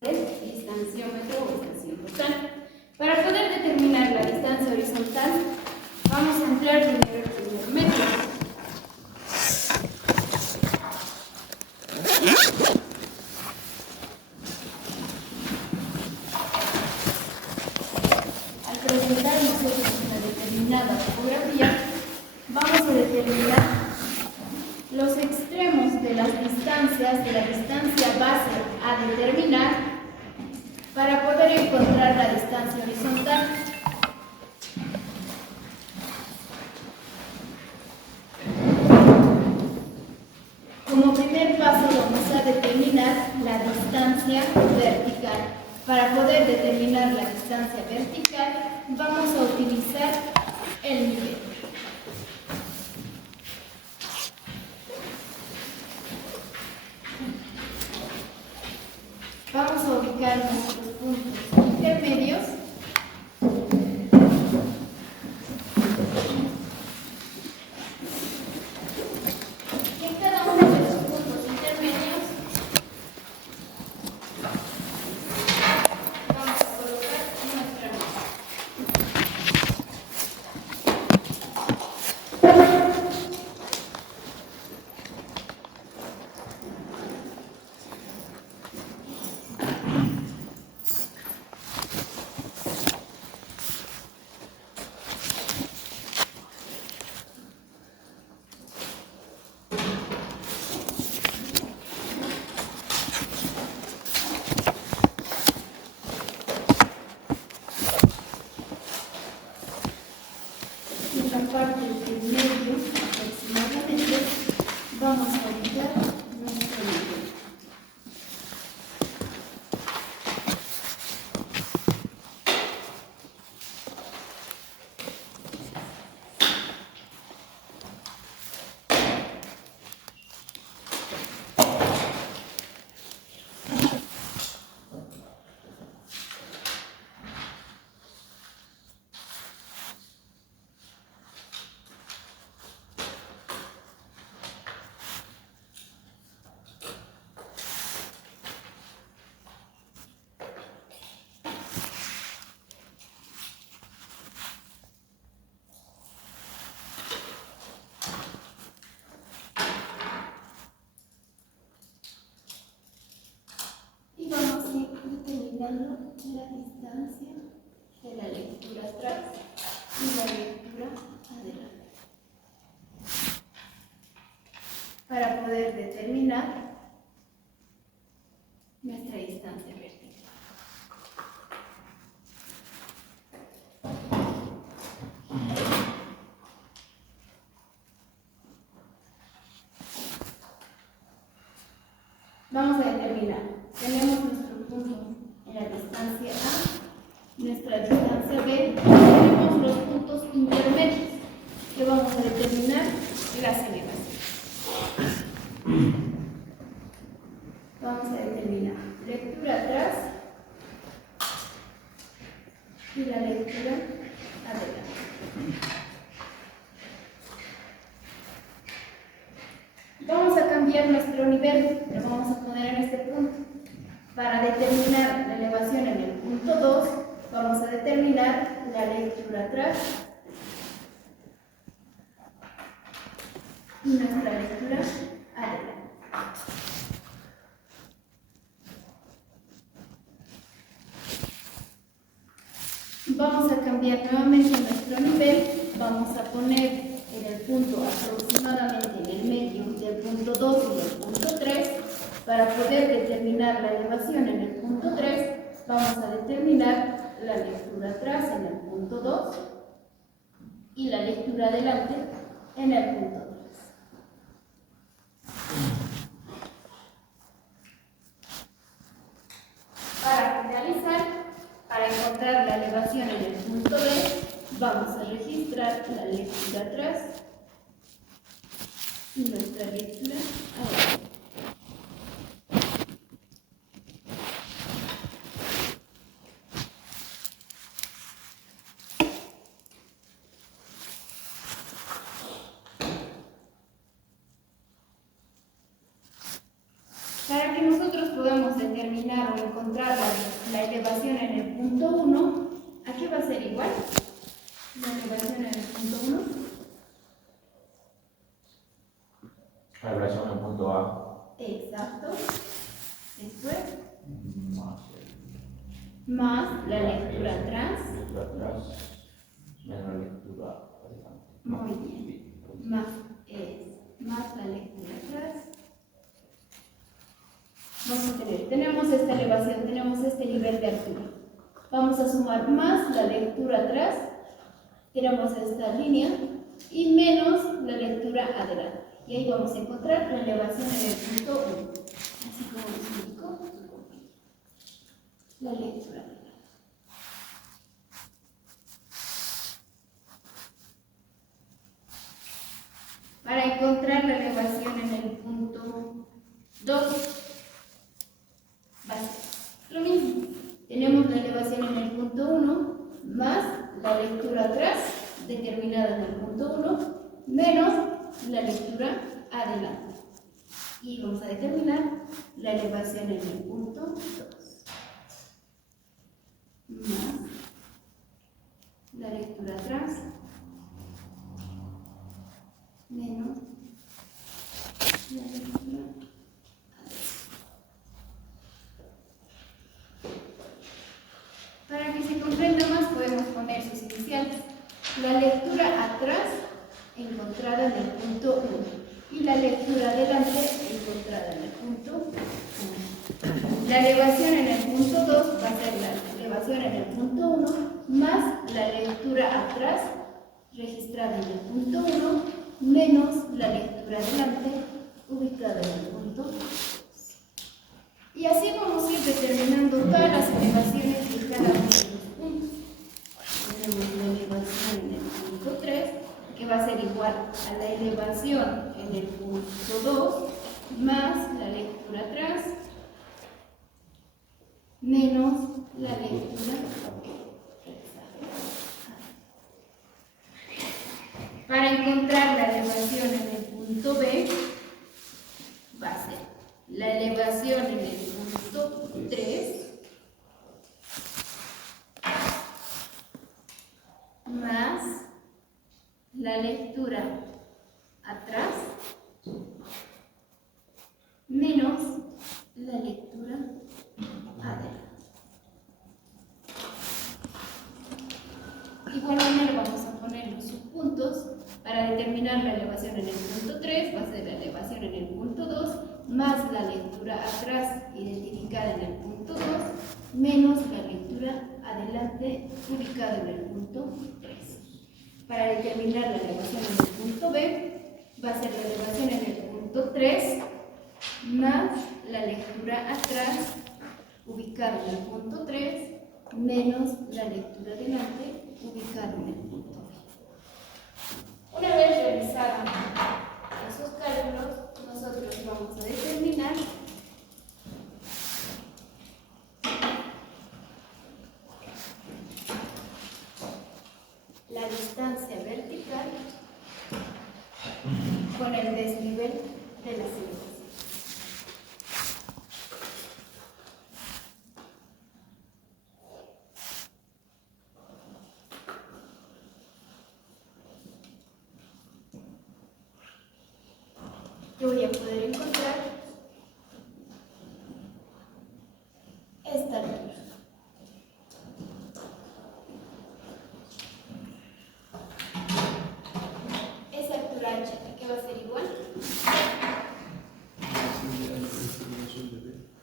distanciómetro o distancia horizontal. Para poder determinar la distancia horizontal, vamos a emplear primero el primer método. Al presentar nosotros una determinada topografía, vamos a determinar los extremos de las distancias, de la distancia base a determinar, para poder encontrar la distancia horizontal. Como primer paso vamos a determinar la distancia vertical. Para poder determinar la distancia vertical vamos a utilizar el nivel. Vamos a ubicar nuestros puntos intermedios. Y en cada uno de los puntos intermedios vamos a colocar nuestra mesa. En la parte del medio, aproximadamente, vamos a ubicar nuestro nivel. Y vamos a ir determinando la distancia de la lectura atrás y la lectura adelante, para poder determinar nuestra distancia vertical. Vamos a determinar. Tenemos nuestro punto en la distancia A, nuestra distancia B, y tenemos los puntos intermedios que vamos a determinar las elevaciones. Vamos a determinar lectura atrás y la lectura adelante. Vamos a cambiar nuestro nivel, lo vamos a poner en este punto. Para determinar la elevación en el punto 2, vamos a determinar la lectura atrás y nuestra lectura adelante. Vamos a cambiar nuevamente nuestro nivel, vamos a poner en el punto aproximadamente en el medio del punto 2 y del punto 3. Para poder determinar la elevación en el punto 3, vamos a determinar la lectura atrás en el punto 2 y la lectura adelante en el punto 3. Para finalizar, para encontrar la elevación en el punto B, vamos a registrar la lectura atrás y nuestra lectura adelante. Para que nosotros podamos determinar determinar o encontrar la elevación en el punto 1, ¿a qué va a ser igual? La elevación en el punto 1. La elevación en el punto A. Exacto. Después. Más la lectura atrás. Lectura atrás. Menos la lectura adelante. Muy bien. Más la lectura atrás. Vamos a tenemos esta elevación, tenemos este nivel de altura. Vamos a sumar más la lectura atrás, tenemos esta línea, y menos la lectura adelante. Y ahí vamos a encontrar la elevación en el punto 1. Así como nos indicó la lectura adelante. Para encontrar la elevación en el punto 2, va a ser lo mismo. Tenemos la elevación en el punto 1 más la lectura atrás, determinada en el punto 1, menos la lectura adelante. Y vamos a determinar la elevación en el punto 2. Más la lectura atrás, menos la lectura adelante. Para que se comprenda más podemos poner sus iniciales. La lectura atrás encontrada en el punto 1 y la lectura adelante encontrada en el punto 1. La elevación en el punto 2 va a ser la elevación en el punto 1 más la lectura atrás registrada en el punto 1 menos la lectura adelante ubicada en el punto 2. Y así vamos a ir determinando todas las elevaciones de cada uno de los puntos. Tenemos la elevación en el punto 3, que va a ser igual a la elevación en el punto 2, más la lectura atrás, menos la lectura para encontrar la elevación en el punto B, va a ser la elevación en el punto 3 más la lectura atrás menos la lectura adelante. De igual manera vamos a poner los subpuntos para determinar la elevación en el punto 3, va a ser la elevación en el punto 2 más la lectura atrás identificada en el punto 2 menos la lectura adelante ubicada en el punto 3. Para determinar la elevación en el punto B, va a ser la elevación en el punto 3 más la lectura atrás ubicada en el punto 3 menos la lectura adelante ubicada en el punto B. Una vez realizados esos cálculos, nosotros vamos a determinar la distancia vertical con el desnivel de la elevaciones. Yo voy a poder encontrar esta altura. Esa altura h, ¿qué va a ser igual?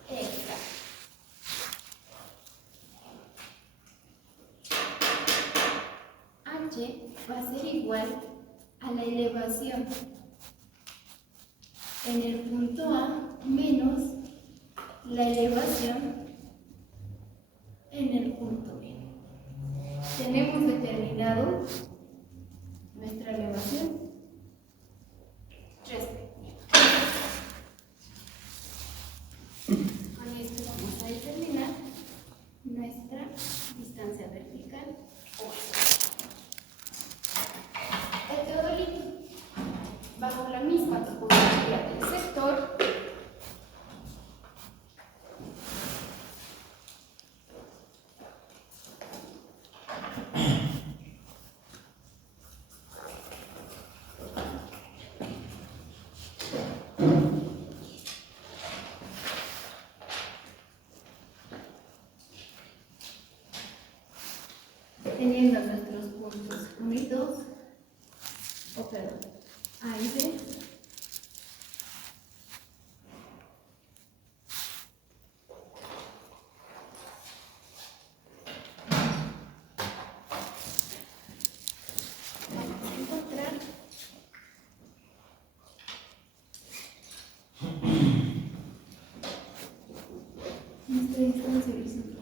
Exacto. H va a ser igual a la elevación en el punto A menos la elevación en el punto B. Tenemos determinado nuestra elevación respectiva. Con esto vamos a determinar nuestra distancia vertical o el teodolito bajo la misma topografía del sector distancia horizontal.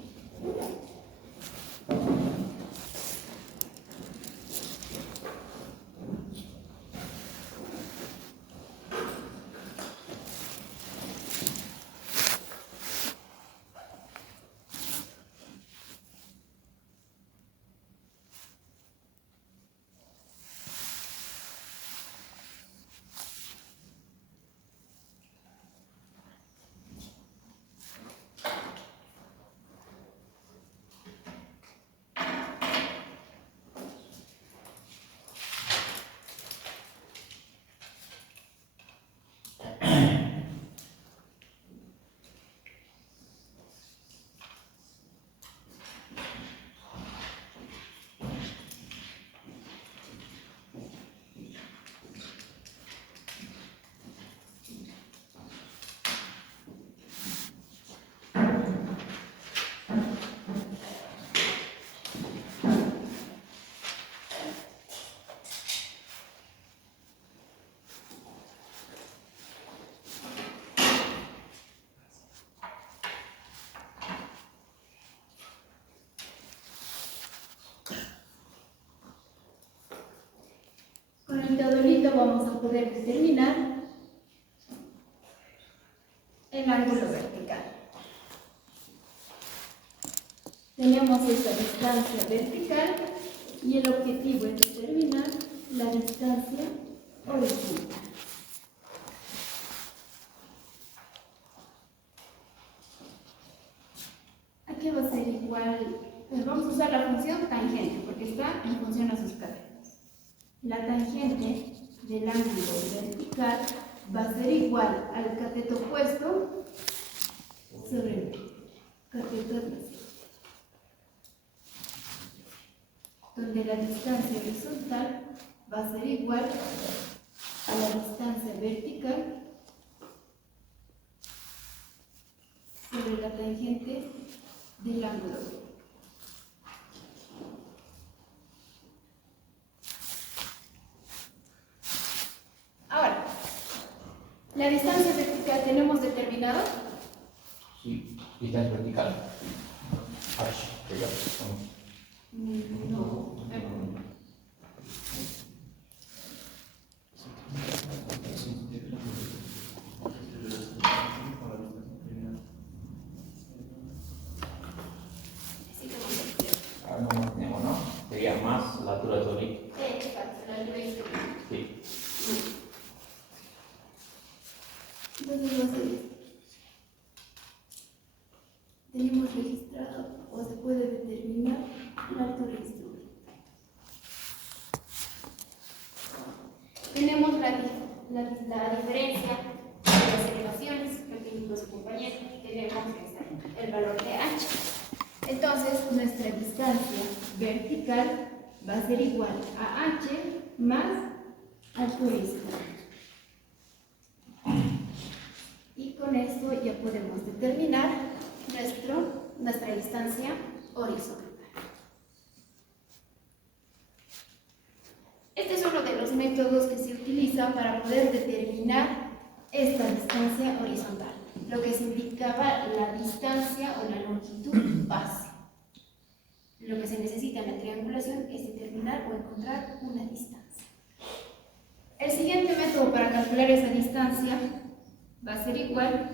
Con el tablito vamos a poder determinar el ángulo vertical. Tenemos esta distancia vertical y el objetivo es determinar la distancia horizontal. Aquí va a ser igual, pues vamos a usar la función tangente porque está en función a sus catetos. La tangente del ángulo vertical va a ser igual al cateto opuesto sobre el cateto adverso, donde la distancia horizontal va a ser igual a la distancia vertical sobre la tangente del ángulo vertical. Ahora, la distancia vertical tenemos determinado. Sí, distancia vertical. H, No. No más tenemos, ¿no? Sería más la altura de solid. Exacto, la altura de solid. Sí. Entonces va a ser esto. Tenemos registrado o se puede determinar la altura del instrumento. Tenemos la diferencia de las elevaciones que indicó su compañero. Tenemos el valor de h. Entonces nuestra distancia vertical va a ser igual a h más altura instrumento. Y con esto ya podemos determinar nuestra distancia horizontal. Este es uno de los métodos que se utiliza para poder determinar esta distancia horizontal, lo que significaba la distancia o la longitud base. Lo que se necesita en la triangulación es determinar o encontrar una distancia. El siguiente método para calcular esa distancia va a ser igual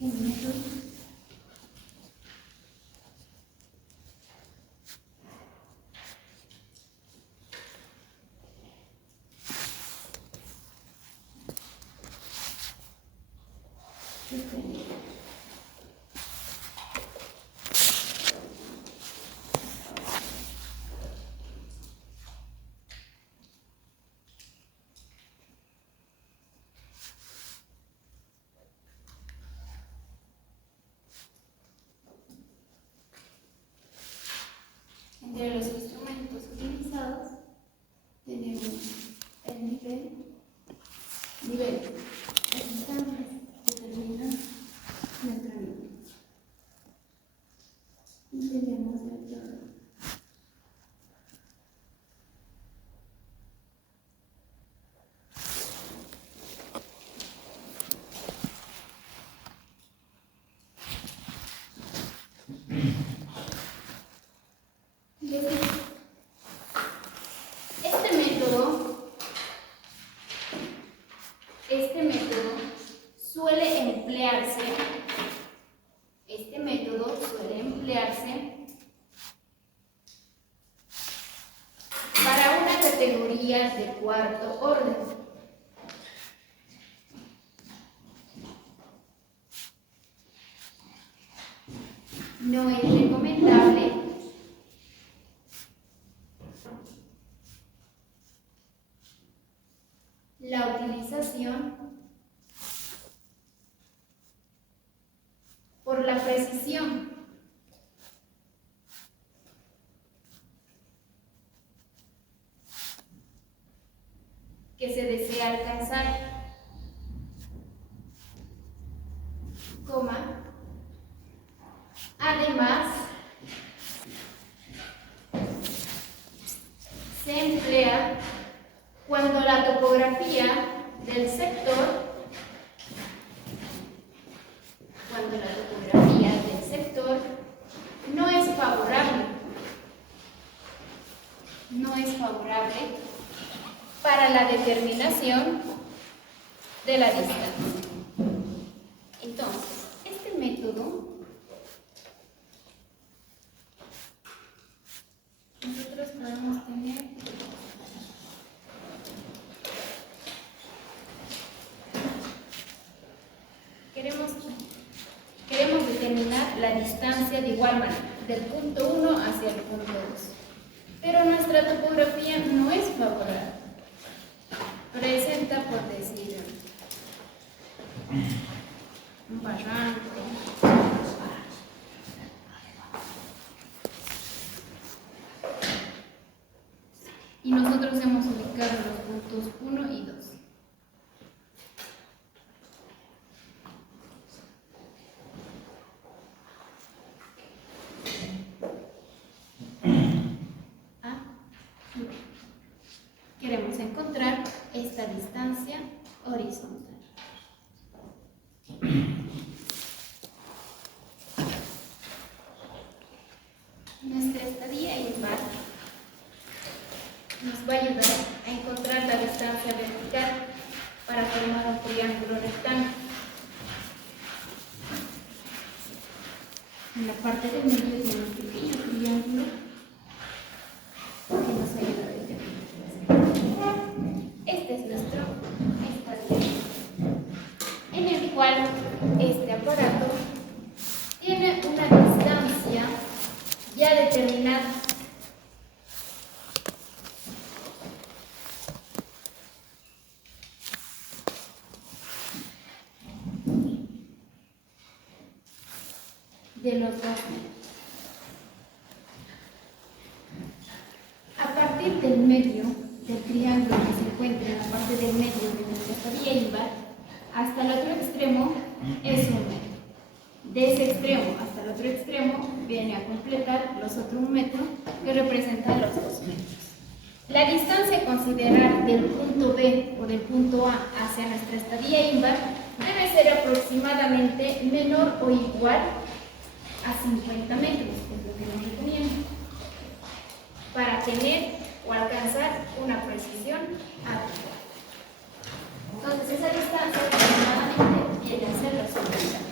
un método entre los instrumentos utilizados tenemos el nivel estándares determinan emplearse, este método suele emplearse para una categoría de cuarto orden. No es recomendable la utilización por la precisión que se desea alcanzar, coma. Además, se emplea cuando la topografía del sector, no es favorable para la determinación de la distancia. Entonces, este método nosotros podemos tener queremos determinar la distancia de igual manera del punto 1 hacia el punto 2, pero nuestra topografía no es favorable, presenta, por decir, un barranco, y nosotros hemos ubicado los puntos 1 y 2. Queremos encontrar esta distancia horizontal. Nuestra estadía INVAR nos va a ayudar a encontrar la distancia vertical para formar un triángulo rectángulo. En la parte del medio tiene un pequeño triángulo que nos ayuda a determinar. Este es nuestro estadio, en el cual este aparato tiene una distancia ya determinada. De los 2 metros. A partir del medio del triángulo que se encuentra en la parte del medio de nuestra estadía INVAR hasta el otro extremo es 1 metro. De ese extremo hasta el otro extremo viene a completar los otros 1 metro que representan los 2 metros. La distancia a considerar del punto B o del punto A hacia nuestra estadía INVAR debe ser aproximadamente menor o igual a 50 metros, que es lo que nos recomienda, para tener o alcanzar una precisión adecuada. Entonces, esa distancia aproximadamente viene a ser los 50 metros.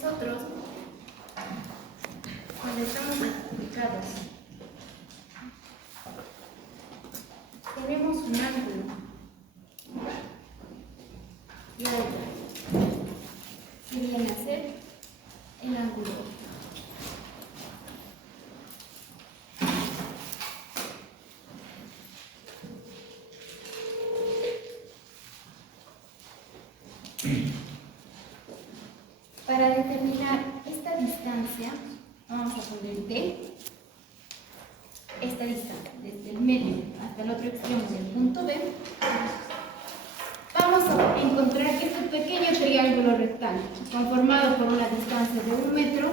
Nosotros, cuando estamos ubicados, tenemos un ángulo y otro, que viene a ser el ángulo. Para determinar esta distancia, vamos a poner D, esta distancia, desde el medio hasta el otro extremo del punto B, vamos a encontrar este pequeño triángulo rectángulo conformado por una distancia de 1 metro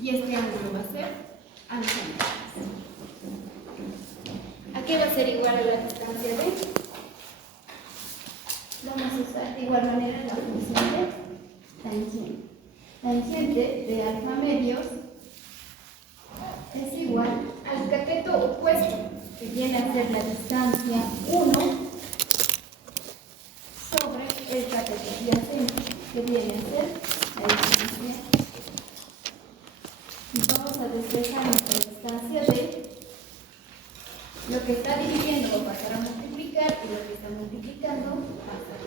y este ángulo va a ser a 11 metros. ¿A qué va a ser igual a la distancia de? Vamos a usar de igual manera la función de tangente. Tangente de alfa medios es igual al cateto opuesto, que viene a ser la distancia 1 sobre el cateto adyacente, que viene a ser la distancia. Y vamos a despejar nuestra distancia de lo que está dividiendo va a pasar a multiplicar y lo que está multiplicando va a pasar.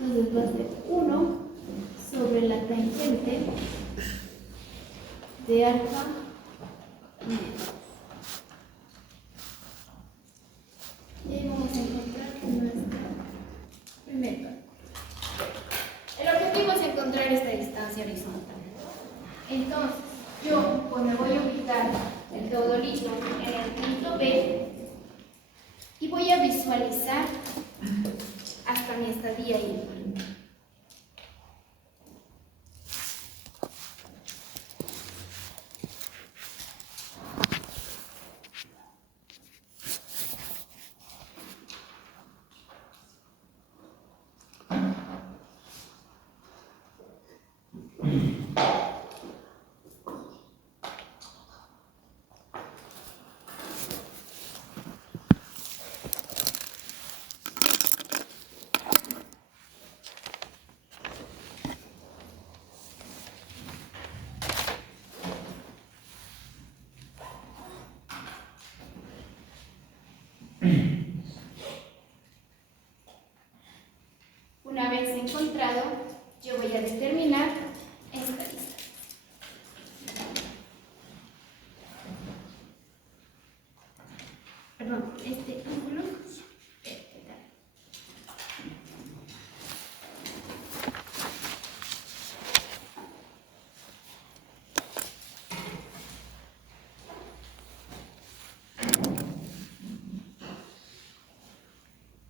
Entonces va a ser 1 sobre la tangente de alfa medios. Y ahí vamos a encontrar nuestra primer cálculo. El objetivo es encontrar esta distancia horizontal. Entonces, yo pues me voy a ubicar el teodolito en el punto B y voy a visualizar hasta mi estadía igual. Una vez encontrado, yo voy a determinar esta distancia. Perdón, este ángulo vertical.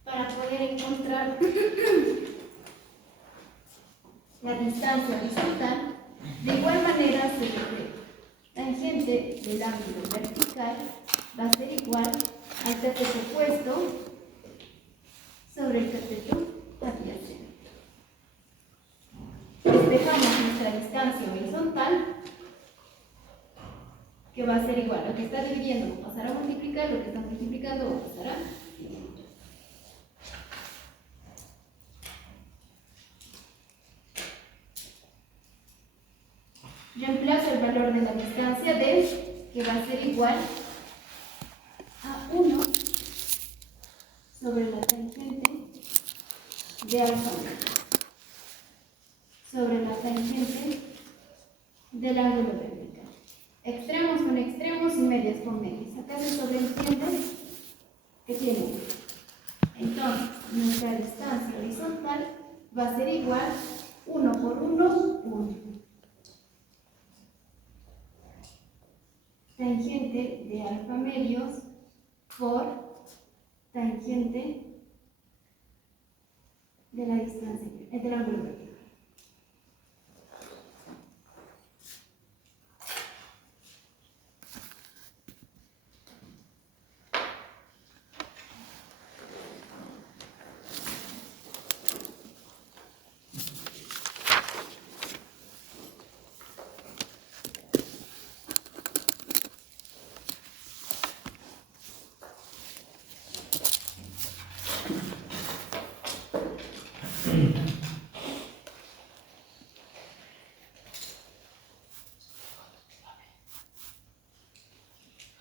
Para poder encontrar la distancia horizontal, de igual manera se ve tangente del ángulo vertical va a ser igual al cateto opuesto sobre el cateto adyacente. Despejamos nuestra distancia horizontal, que va a ser igual. Lo que está dividiendo va a pasar a multiplicar, lo que está multiplicando va a pasar a dividir. Reemplazo el valor de la distancia D, que va a ser igual a 1 sobre la tangente de alfa sobre la tangente del ángulo vertical. Extremos con extremos y medias con medias. Acá se sobreentiende que tiene 1. Entonces, nuestra distancia horizontal va a ser igual 1 por 1, 1. Tangente de alfa medios por tangente de la distancia, del ángulo vertical.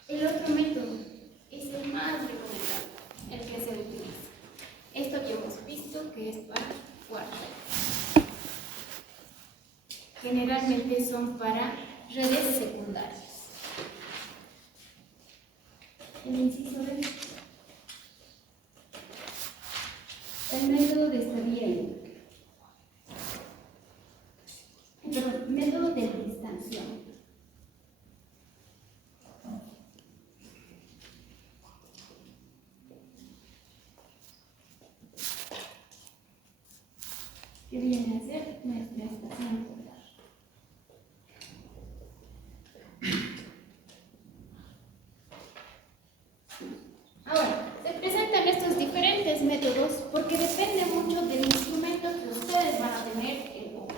El otro método es el más recomendado, el que se utiliza. Esto que hemos visto que es para cuarta. Generalmente son para redes secundarias. El inciso B. El método de estadía íntegra. Perdón, método de distanciamiento. ser nuestra estación total. Ahora, se presentan estos diferentes métodos porque depende mucho del instrumento que ustedes van a tener en obra.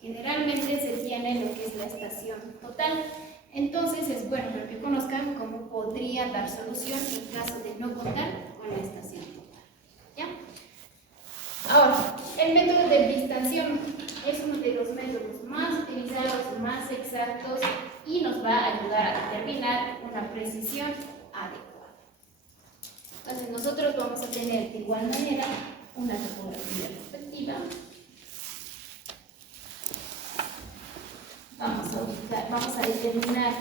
Generalmente se tiene lo que es la estación total. Entonces es bueno que conozcan cómo podrían dar solución en caso de no contar con la estación total. ¿Ya? Ahora, el método de distanción es uno de los métodos más utilizados, más exactos y nos va a ayudar a determinar una precisión adecuada. Entonces nosotros vamos a tener de igual manera una topografía respectiva. Vamos a determinar,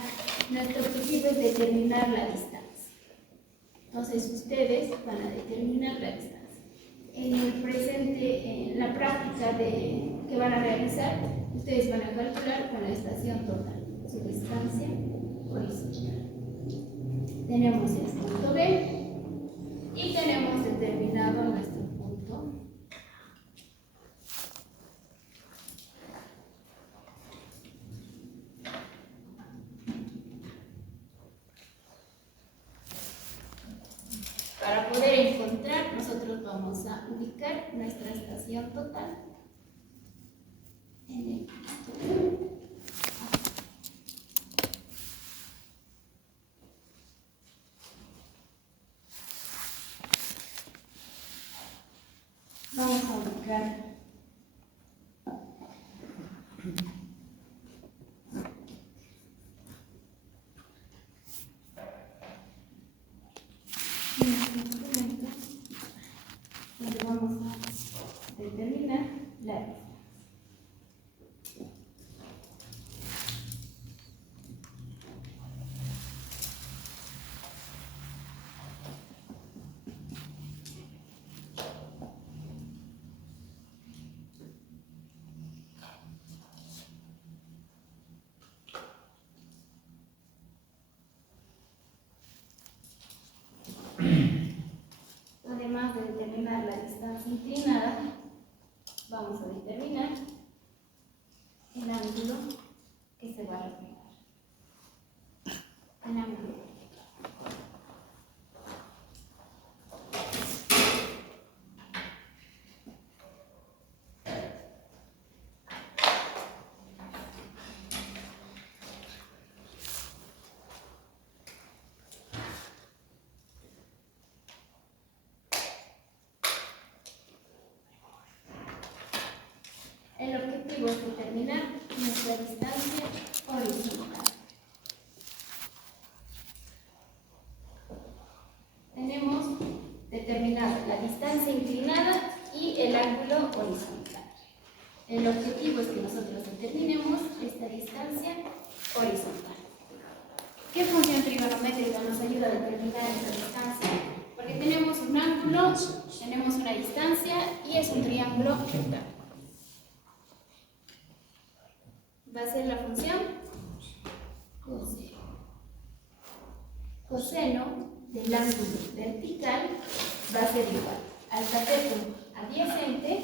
nuestro objetivo es determinar la distancia. Entonces ustedes van a determinar la distancia. En el presente, en la práctica que van a realizar, ustedes van a calcular con la estación total, su distancia horizontal. Tenemos el punto B y tenemos determinado nuestro punto. Para poder encontrar, nosotros vamos a ubicar nuestra estación total en el punto B. Vamos a ubicar donde vamos a determinar la distancia. Además de determinar la distancia inclinada, vamos a determinar el ángulo que se va a reflejar. El ángulo. El objetivo es determinar nuestra distancia horizontal. Tenemos determinada la distancia inclinada y el ángulo horizontal. El objetivo es que nosotros determinemos esta distancia horizontal. ¿Qué función trigonométrica nos ayuda a determinar esta distancia? Porque tenemos un ángulo, tenemos una distancia y es un triángulo rectángulo. Va a ser la función coseno. Coseno del ángulo vertical va a ser igual al cateto adyacente,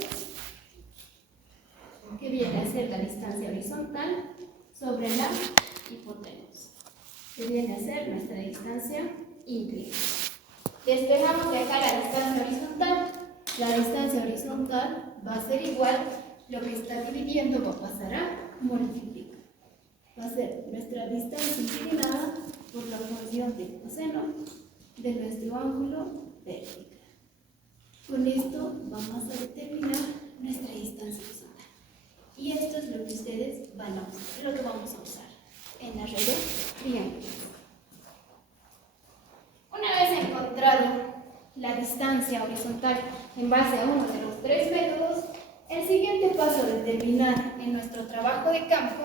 que viene a ser la distancia horizontal, sobre la hipotenusa, que viene a ser nuestra distancia inclinada. Despejamos de acá la distancia horizontal. La distancia horizontal va a ser igual, lo que está dividiendo va a pasar a multiplicar. Va a ser nuestra distancia inclinada por la función de coseno de nuestro ángulo vertical. Con esto vamos a determinar nuestra distancia horizontal. Y esto es lo que ustedes van a usar, lo que vamos a usar en la redes triángulos. Una vez encontrado la distancia horizontal en base a uno de los tres métodos, el siguiente paso a determinar en nuestro trabajo de campo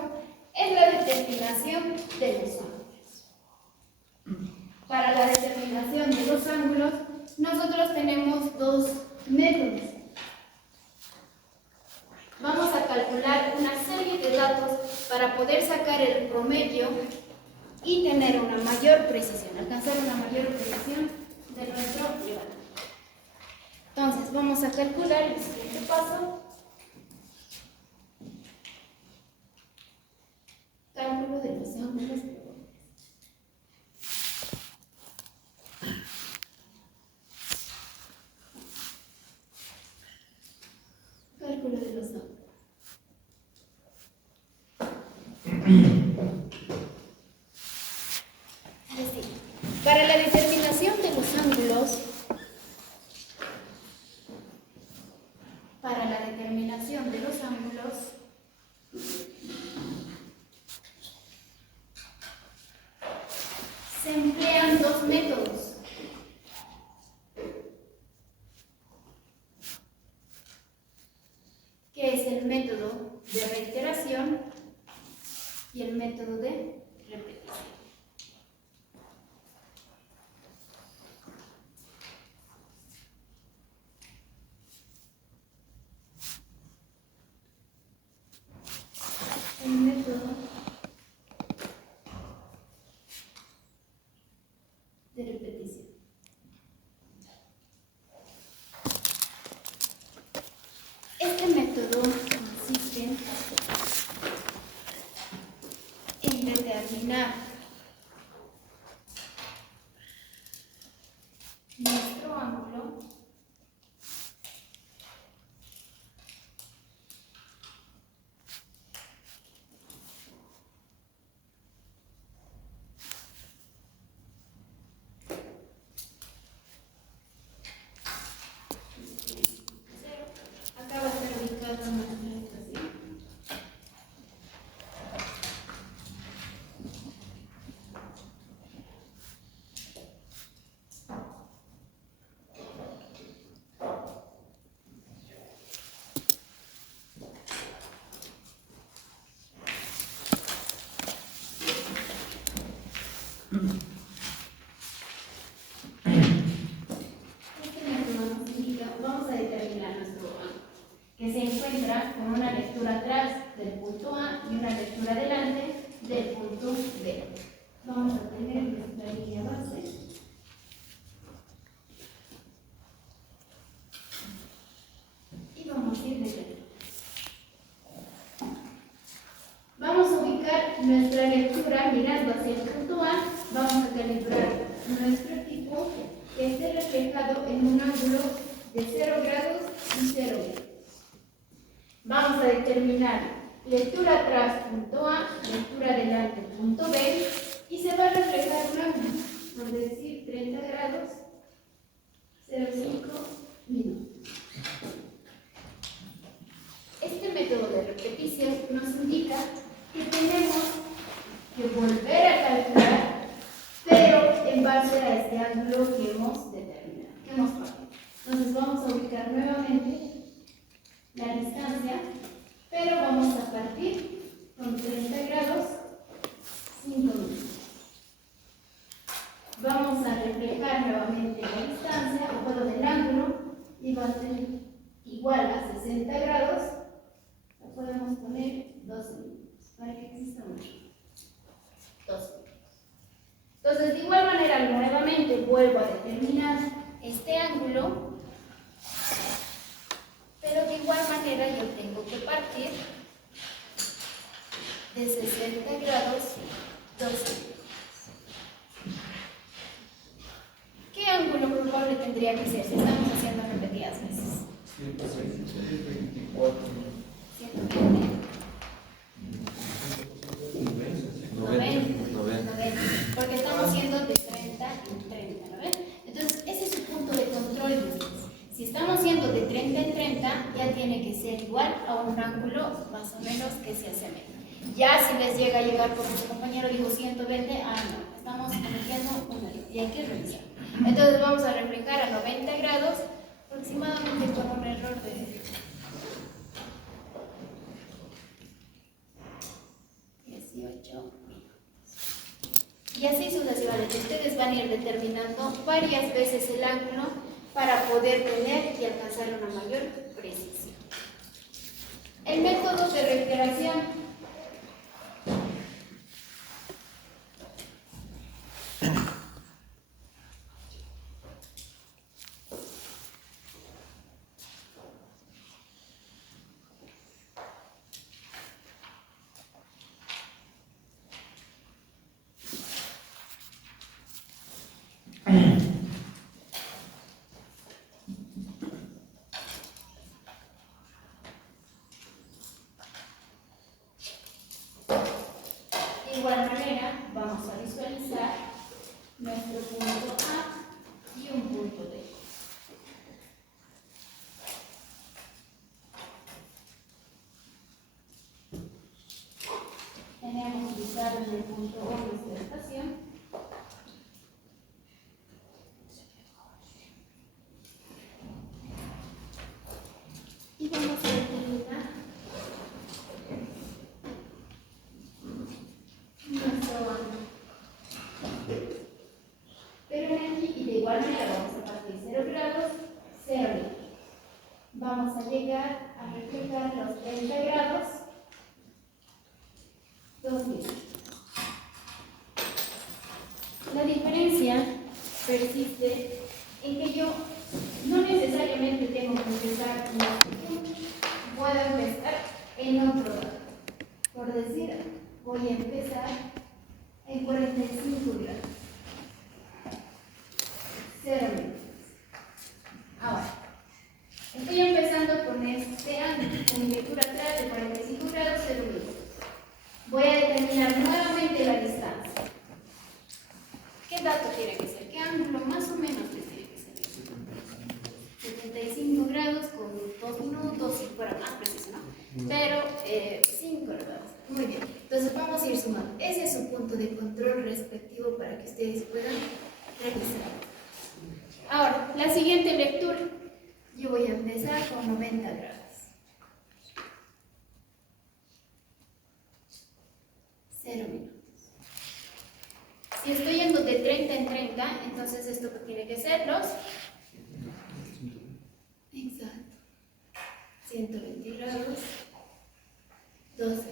es la determinación de los ángulos. Para la determinación de los ángulos, nosotros tenemos dos métodos. Vamos a calcular una serie de datos para poder sacar el promedio y tener una mayor precisión, alcanzar una mayor precisión de nuestro levantamiento. Entonces, vamos a calcular el siguiente paso. Para la determinación de los ángulos, se emplean dos métodos. Que es el método de reiteración y el método de repetición. El método de repetición. Este método consiste en determinar nuestro ángulo acá va a estar ubicado en nuestra estación. Este método nos indica, vamos a determinar nuestro ángulo, que se encuentra con una lectura atrás del punto A y una lectura delante del punto B. Vamos a tener nuestra línea base. Y vamos a ir determinando. Vamos a ubicar nuestra lectura mirando hacia el punto A. Vamos a calibrar nuestro equipo que esté reflejado en un ángulo de 0 grados y 0 grados. Vamos a determinar lectura atrás, punto A, lectura adelante, punto B, y se va a reflejar un ángulo, por decir 30 grados, 0,5 minutos. Este método de repetición nos indica que tenemos que volver a calcular, pero en base a este ángulo que hemos determinado, que hemos partido. Entonces vamos a ubicar nuevamente la distancia, pero vamos a partir con 30 grados, 5 minutos. Vamos a reflejar nuevamente la distancia, o bueno, del ángulo, y va a ser igual a 60 grados, lo podemos poner 12 minutos, para que exista un 2 minutos. Entonces, de igual manera, nuevamente vuelvo a determinar este ángulo, pero de igual manera yo tengo que partir de 60 grados 12 minutos. ¿Qué ángulo probable tendría que ser si estamos haciendo repetidas veces? 124. 120. 90. 90. Porque estamos haciendo de 30 en 30, ¿no ven? Entonces, ese es el punto de control de ustedes. Si estamos haciendo de 30 en 30, ya tiene que ser igual a un ángulo más o menos que se asemeje. Ya si les llega a llegar porque su compañero dijo 120, no, estamos cometiendo un error y hay que revisar. Entonces vamos a reflejar a 90 grados aproximadamente con un error de 18 minutos. Y así sucesivamente. Ustedes van a ir determinando varias veces el ángulo para poder tener y alcanzar una mayor precisión. El método de reiteración. igual manera vamos a visualizar nuestro punto A y un punto D. Tenemos ubicado en el punto O nuestra estación. Y vamos a determinar nuestro ángulo. Pero aquí, y de igual manera, vamos a partir 0 grados, 0 metros. Vamos a llegar a reflejar los 30 grados, 2 metros. La diferencia persiste en que yo no necesariamente tengo que empezar en este punto, puedo empezar en otro lado. Por decir, voy a empezar en 45 grados. 0 metros. Ahora, estoy empezando con este ángulo, con mi lectura atrás de 45 grados, 0 metros. Voy a determinar nuevamente la distancia. ¿Qué dato tiene que ser? ¿Qué ángulo más o menos tiene que ser? 75 grados con 2 minutos, si fuera más preciso, ¿no? Pero 5 grados. Muy bien. Entonces vamos a ir sumando. Ese es su punto de control respectivo para que ustedes puedan revisar. Ahora, la siguiente lectura. Yo voy a empezar con 90 grados. 0 minutos. Si estoy yendo de 30 en 30, entonces esto tiene que ser los... Exacto. 120 grados. 12.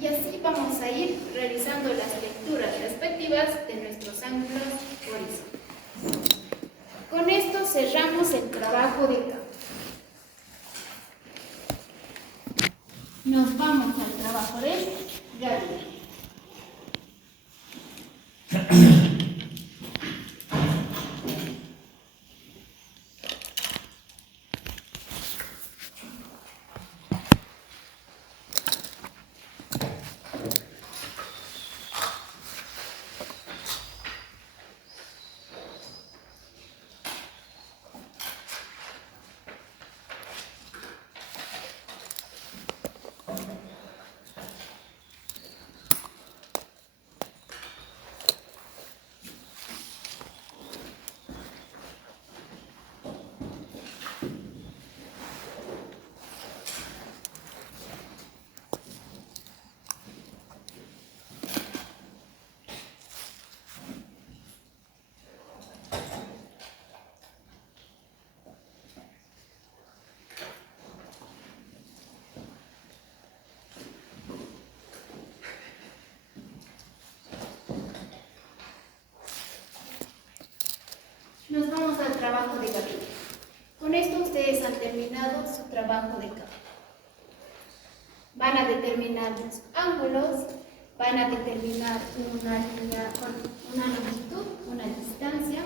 Y así vamos a ir realizando las lecturas respectivas de nuestros ángulos horizontales. Con esto cerramos el trabajo de campo. Nos vamos al trabajo de gabinete. Nos vamos al trabajo de gabinete. Con esto ustedes han terminado su trabajo de campo. Van a determinar los ángulos, van a determinar una línea con una longitud, una distancia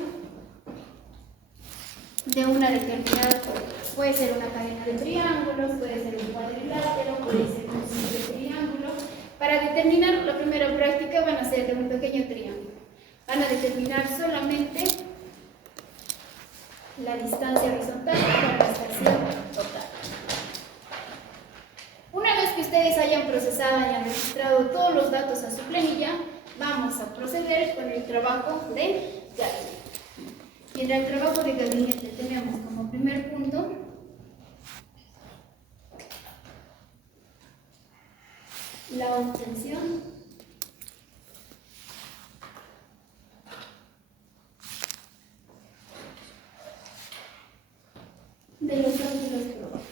de una determinada forma. Puede ser una cadena de triángulos, puede ser un cuadrilátero, puede ser un simple triángulo. Para determinar la primera práctica van a ser de un pequeño triángulo. Van a determinar solamente la distancia horizontal con la estación total. Una vez que ustedes hayan procesado y hayan registrado todos los datos a su planilla, vamos a proceder con el trabajo de gabinete. Y en el trabajo de gabinete tenemos como primer punto la obtención de los ángulos probables.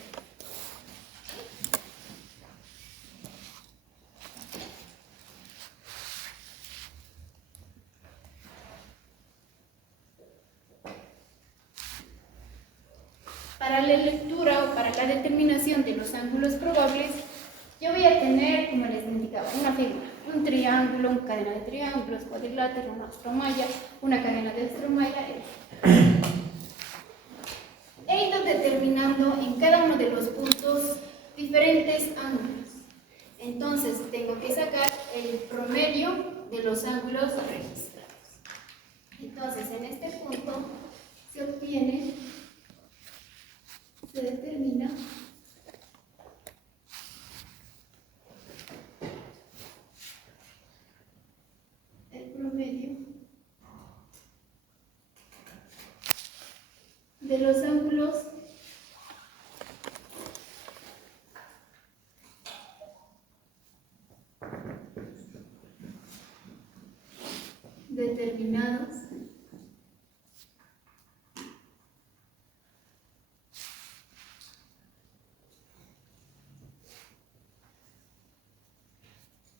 Para la lectura o para la determinación de los ángulos probables, yo voy a tener, como les indicaba, una figura, un triángulo, una cadena de triángulos, cuadrilátero, una astromaya, una cadena de astromaya, etc. He ido determinando en cada uno de los puntos diferentes ángulos. Entonces tengo que sacar el promedio de los ángulos registrados. Entonces en este punto se determina el promedio de los ángulos determinados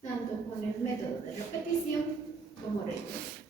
tanto con el método de repetición como regresión.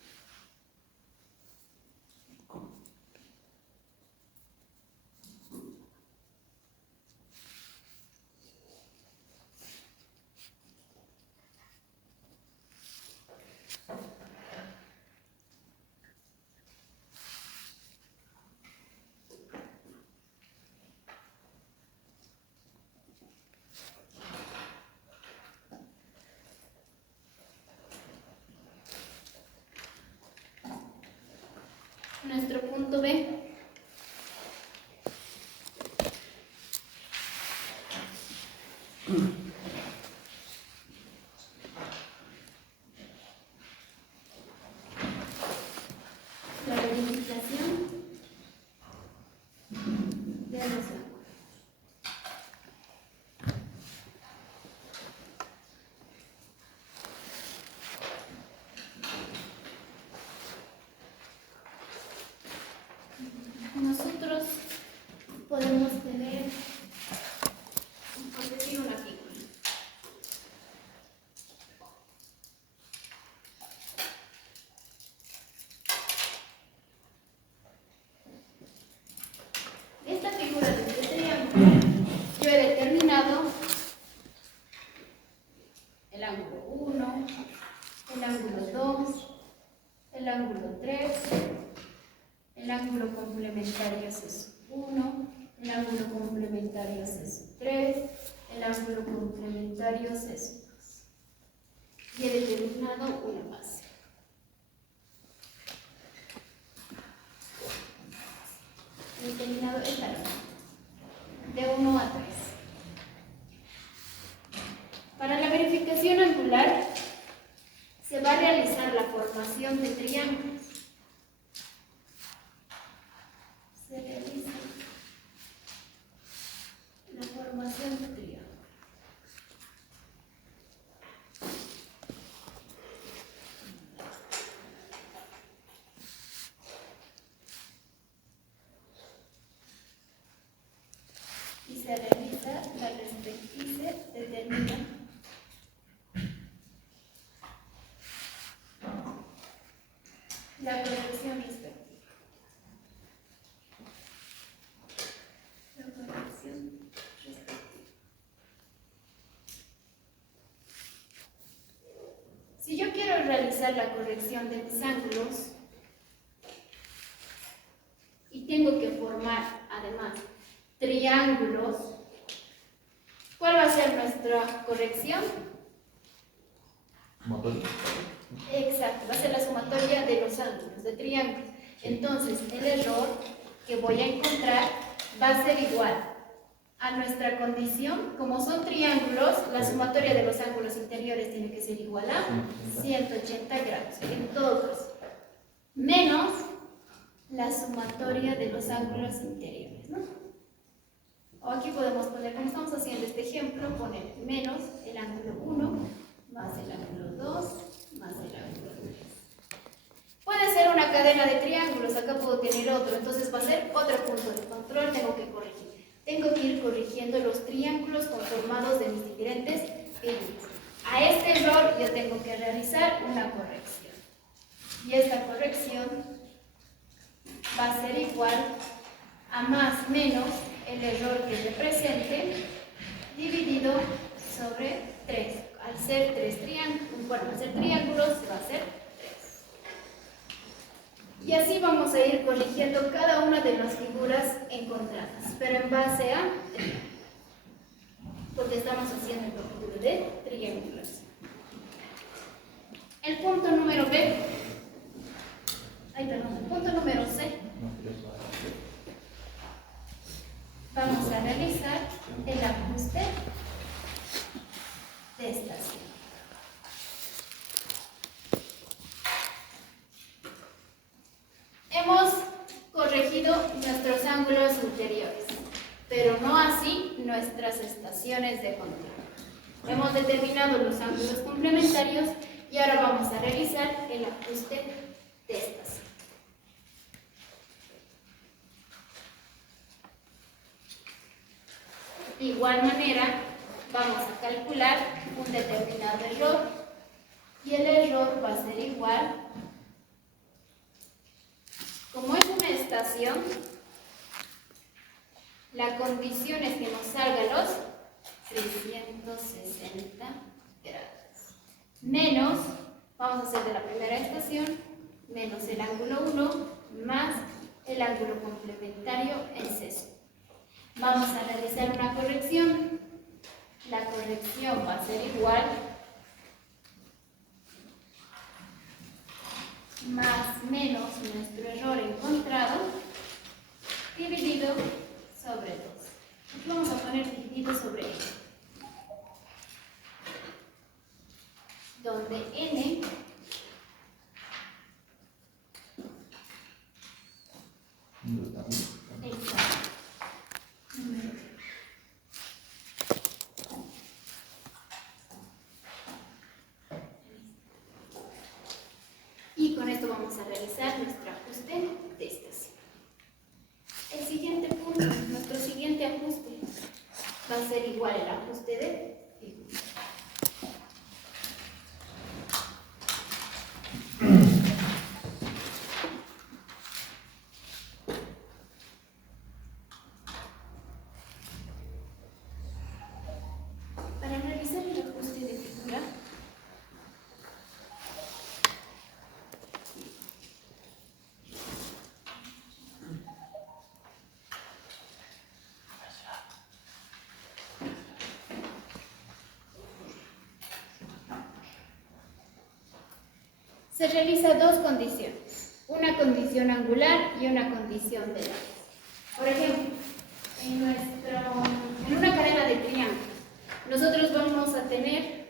Nuestro punto B. La verificación de los ángulos. Nosotros podemos tener, por decir, una figura. Esta figura de este triángulo, yo he determinado el ángulo 1, el ángulo 2, el ángulo 3, el ángulo complementario es 1, el ángulo complementario es 3, el ángulo complementario es 2. Y he determinado una base. He determinado esta línea, de 1 a 3. Para la verificación angular, se va a realizar la formación de triángulos. Se realiza la formación de triángulos. Y se realiza la respectiva, determina la corrección respectiva. La corrección respectiva. Si yo quiero realizar la corrección de mis ángulos y tengo que formar además triángulos, ¿cuál va a ser nuestra corrección? Sumatoria. Exacto, va a ser la sumatoria de los ángulos, de triángulos. Entonces, el error que voy a encontrar va a ser igual a nuestra condición. Como son triángulos, la sumatoria de los ángulos interiores tiene que ser igual a 180 grados, en todo caso. Menos la sumatoria de los ángulos interiores, ¿no? O aquí podemos poner, como estamos haciendo este ejemplo, poner menos el ángulo 1 más el ángulo 2 más el ángulo 3. Puede ser una cadena de triángulos, acá puedo tener otro, entonces va a ser otro punto de control, tengo que corregir. Tengo que ir corrigiendo los triángulos conformados de mis diferentes figuras. A este error yo tengo que realizar una corrección. Y esta corrección va a ser igual a más menos el error que represente dividido sobre 3. Al ser 3 triángulos, bueno, al ser triángulos va a ser 3. Y así vamos a ir corrigiendo cada una de las figuras encontradas, pero en base a triángulos, porque estamos haciendo el cálculo de triángulos. triángulos. El punto número B, el punto número C, vamos a realizar el ajuste de estación. Hemos corregido nuestros ángulos ulteriores, pero no así nuestras estaciones de control. Hemos determinado los ángulos complementarios y ahora vamos a realizar el ajuste de estación. De igual manera, vamos a calcular un determinado error y el error va a ser igual. Como es una estación, la condición es que nos salga los 360 grados. Menos, vamos a hacer de la primera estación, menos el ángulo 1, más el ángulo complementario en sesgo. Vamos a realizar una corrección. La corrección va a ser igual más menos nuestro error encontrado dividido sobre 2. Aquí vamos a poner dividido sobre n, donde n exacto. Y con esto vamos a realizar nuestro ajuste de estación. El siguiente punto, nuestro siguiente ajuste, va a ser igual el ajuste de figura. Para realizar el ajuste de figura, se realiza dos condiciones, una condición angular y una condición de lado. Por ejemplo, en una cadena de triángulos, nosotros vamos a tener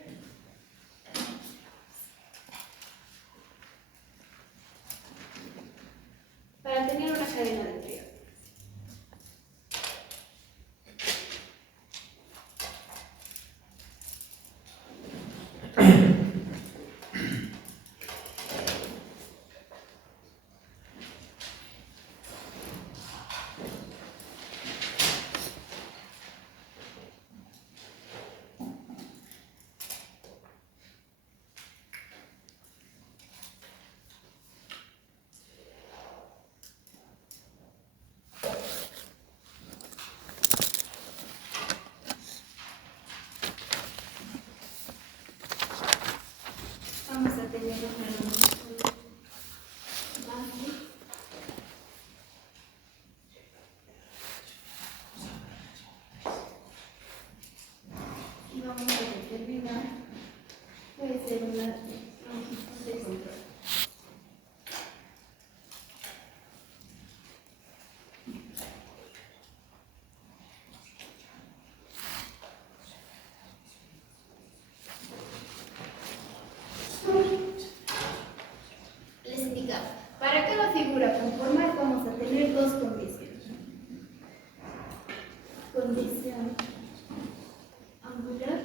para tener una cadena de triángulos. Vamos a tener una base y vamos a determinar, puede ser una longitud de control. Les indicaba, para cada figura conformar vamos a tener dos condiciones. Condición angular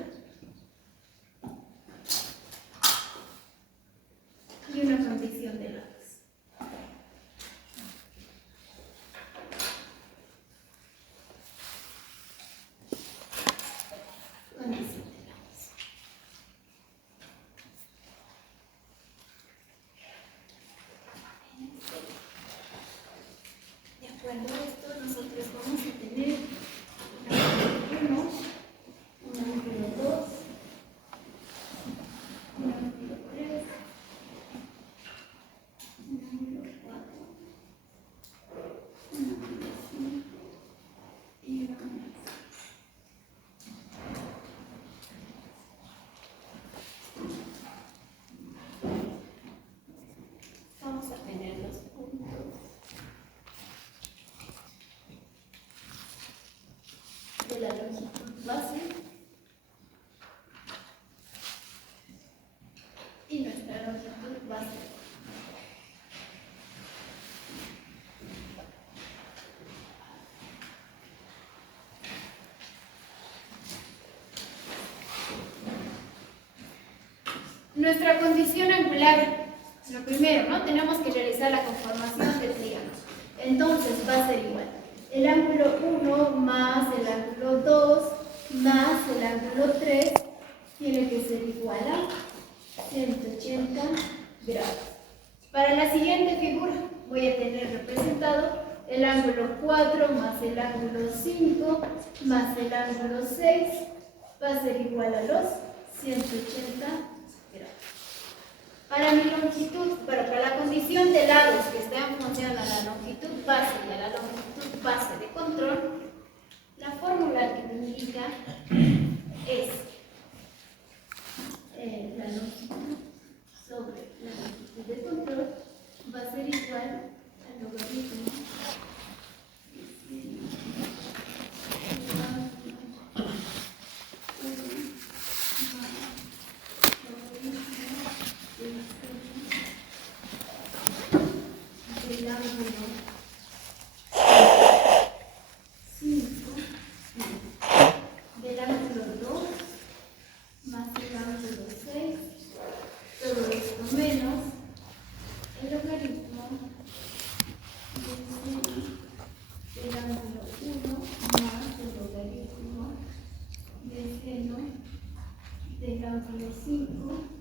Nuestra condición angular, lo primero, ¿no? Tenemos que realizar la conformación del triángulo. Entonces va a ser igual. El ángulo 1 más el ángulo 2 más el ángulo 3 tiene que ser igual a 180 grados. Para la siguiente figura voy a tener representado el ángulo 4 más el ángulo 5 más el ángulo 6 va a ser igual a los 180 grados. Para mi longitud, para la condición de lados que está en función a la longitud base y a la longitud base de control, la fórmula que me indica es la longitud sobre la longitud de control va a ser igual al logaritmo del ángulo 5 del ángulo 2 más el ángulo 6, todo esto menos el logaritmo del ángulo 1 más el logaritmo del seno del ángulo 5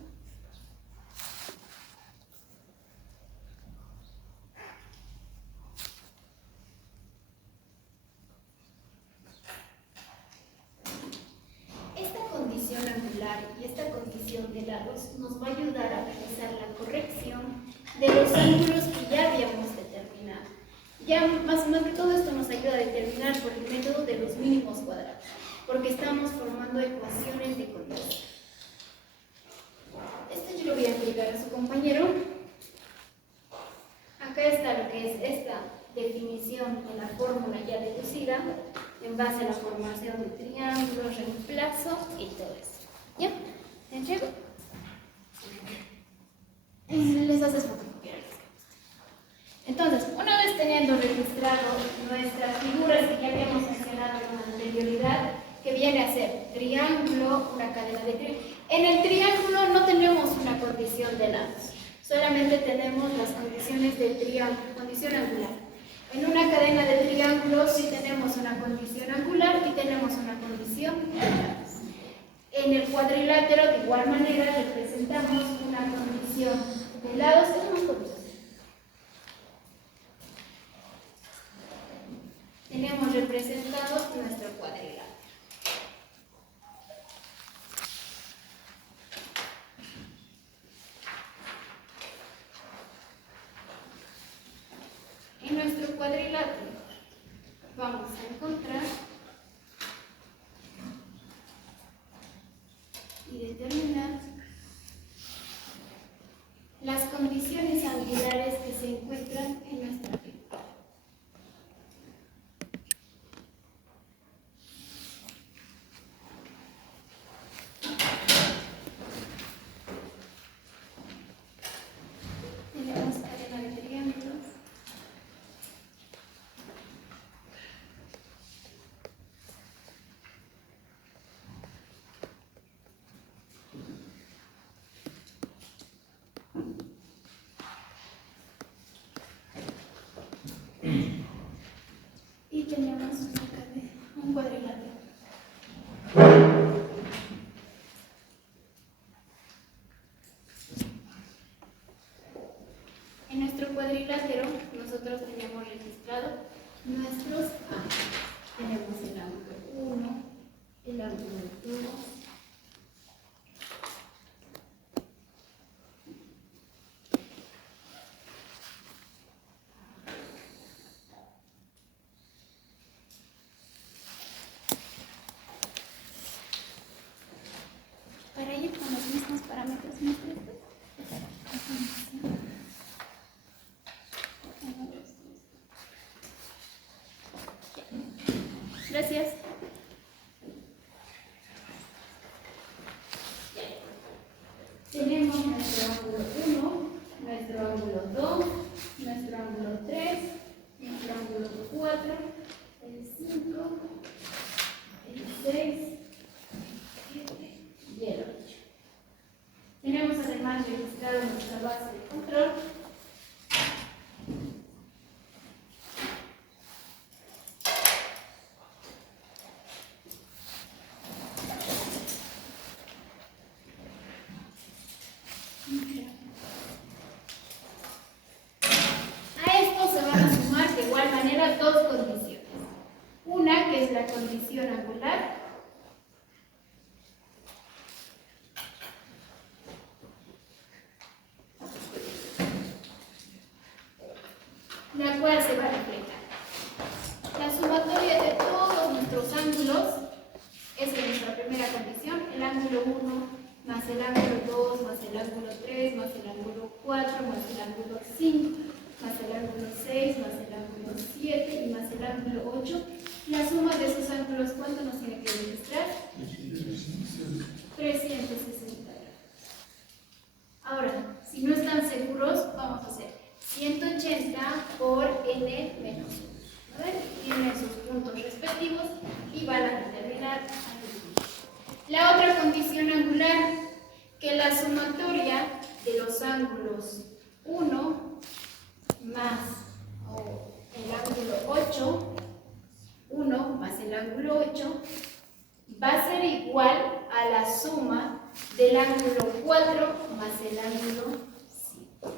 y esta condición de lados nos va a ayudar a realizar la corrección de los ángulos que ya habíamos determinado. Ya más que todo esto nos ayuda a determinar por el método de los mínimos cuadrados, porque estamos formando ecuaciones de condición. Esto yo lo voy a explicar a su compañero. Acá está lo que es esta definición de la fórmula ya deducida en base a la formación de triángulos, reemplazo y todo eso. ¿Ya? ¿Te entrego? Les haces fotocopiar. Entonces, una vez teniendo registrado nuestras figuras que ya habíamos mencionado con anterioridad, que viene a ser triángulo, una cadena de triángulos. En el triángulo no tenemos una condición de lados, solamente tenemos las condiciones del triángulo, condición angular. En una cadena de triángulos sí tenemos una condición angular y tenemos una condición de lados. En el cuadrilátero, de igual manera, representamos una condición de lados. Tenemos representado nuestro cuadrilátero. En nuestro cuadrilátero vamos a encontrar y determinar las condiciones angulares que se encuentran en nuestra figura. Tenemos cadena de triángulos. Y tenemos un cuadrilátero. En nuestro cuadrilátero nosotros tenemos registrado nuestros ángulos. Tenemos el ángulo 1, el ángulo 2, para ir con los mismos parámetros. Gracias. primera condición, el ángulo 1 más el ángulo 2 más el ángulo 3 más el ángulo 4 más el ángulo 5 más el ángulo 6 más el ángulo 7 y más el ángulo 8. La suma de esos ángulos, ¿cuánto nos tiene que registrar? 360 grados. Ahora, si no están seguros, vamos a hacer 180 por n menos 1. Tienen sus puntos respectivos y van a determinar. La otra condición angular, que la sumatoria de los ángulos 1 más el ángulo 8, 1 más el ángulo 8, va a ser igual a la suma del ángulo 4 más el ángulo 5.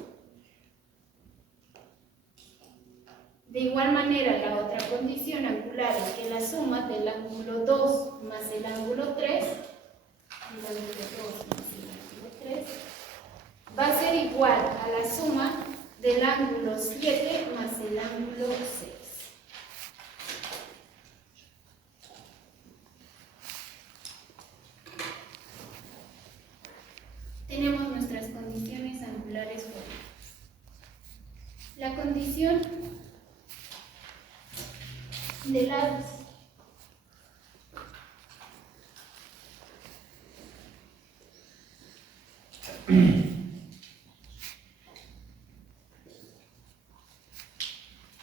De igual manera, la otra condición angular es que la suma del ángulo 2 más el ángulo 3, va a ser igual a la suma del ángulo 7 más el ángulo 6. Tenemos nuestras condiciones angulares formales. La condición de lados.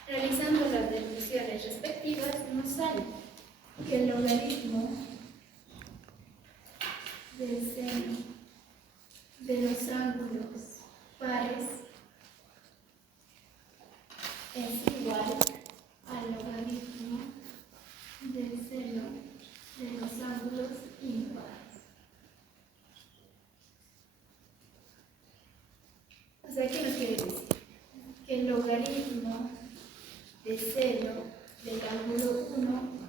Realizando las deducciones respectivas, nos sale que el logaritmo del seno de los ángulos pares es igual al logaritmo del seno de los ángulos impares. O sea, ¿qué nos quiere decir? Que el logaritmo de seno del ángulo 1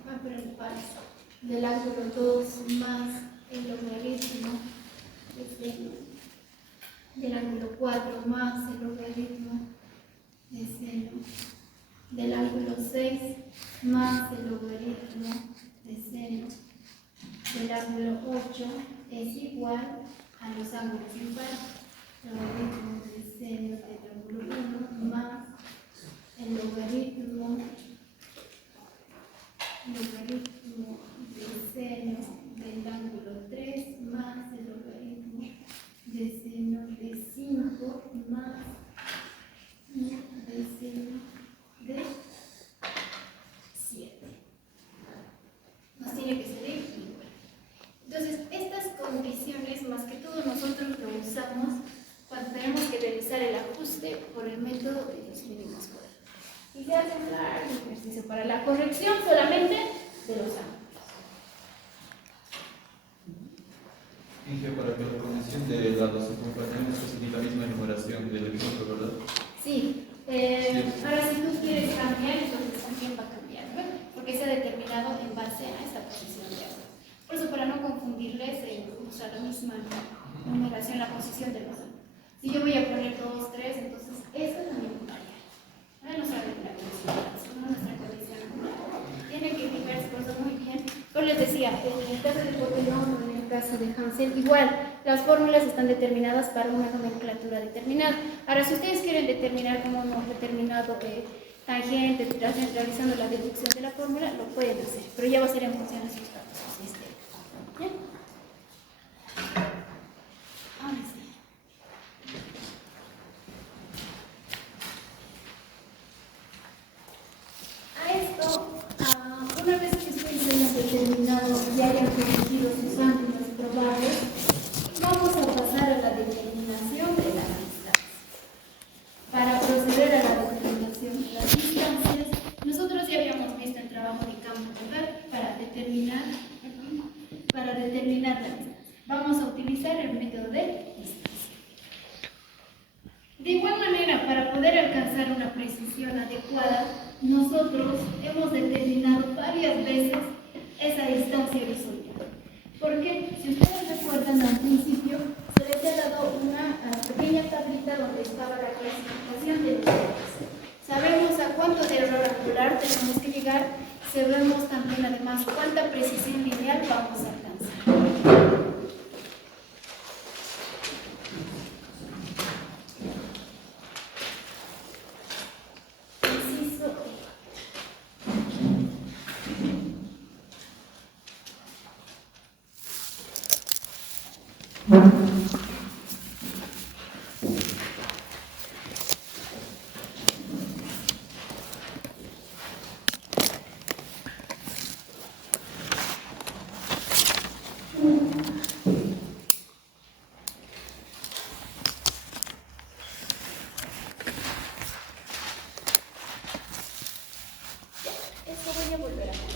del ángulo 2 más el logaritmo de seno del ángulo 4 más el logaritmo de seno del ángulo 6 más el logaritmo de seno del ángulo 8 es igual a los ángulos impares. Logaritmo de seno del ángulo 1 más el logaritmo de seno del ángulo 3 más el logaritmo de seno de 5 más de seno de 7. Nos tiene que salir igual. Entonces, estas condiciones, más que todo, nosotros lo usamos cuando tenemos que realizar el ajuste por el método de los mínimos cuadrados. Y se hace un largo ejercicio para la corrección solamente de los ángulos. Dije para que la condición de lados se tenemos que seguir la misma enumeración del ejemplo, ¿verdad? Sí. Ahora, si tú quieres cambiar, entonces también va a cambiar, ¿no? Porque se ha determinado en base a esta posición de ángulos. Por eso, para no confundirles, usar la misma numeración, la posición de los ángulos. Si yo voy a poner 2, 3, entonces esta también varía. Ahora no saben la condición, no nuestra condición. Tienen que fijarse por eso muy bien. Como les decía, en el caso de Potellón o en el caso de Hansel, igual, las fórmulas están determinadas para una nomenclatura determinada. Ahora, si ustedes quieren determinar como hemos determinado tangente, realizando la deducción de la fórmula, lo pueden hacer, pero ya va a ser en función de sus datos. ¿Bien? Ahora sí. A esto, una vez que ustedes hayan determinado y hayan corregido sus ángulos probables, vamos a pasar a la determinación de las distancias. Para proceder a la determinación de las distancias, nosotros ya habíamos visto el trabajo de campo, ¿verdad? Para determinar la distancia. Vamos a utilizar el método de distancia. De igual manera, para poder alcanzar una precisión adecuada, nosotros hemos determinado varias veces esa distancia horizontal. Porque, si ustedes recuerdan al principio, se les ha dado una pequeña tablita donde estaba la clasificación de los errores. Sabemos a cuánto de error angular tenemos que llegar, sabemos también además cuánta precisión lineal vamos a alcanzar. Esto voy a volver a cambiar.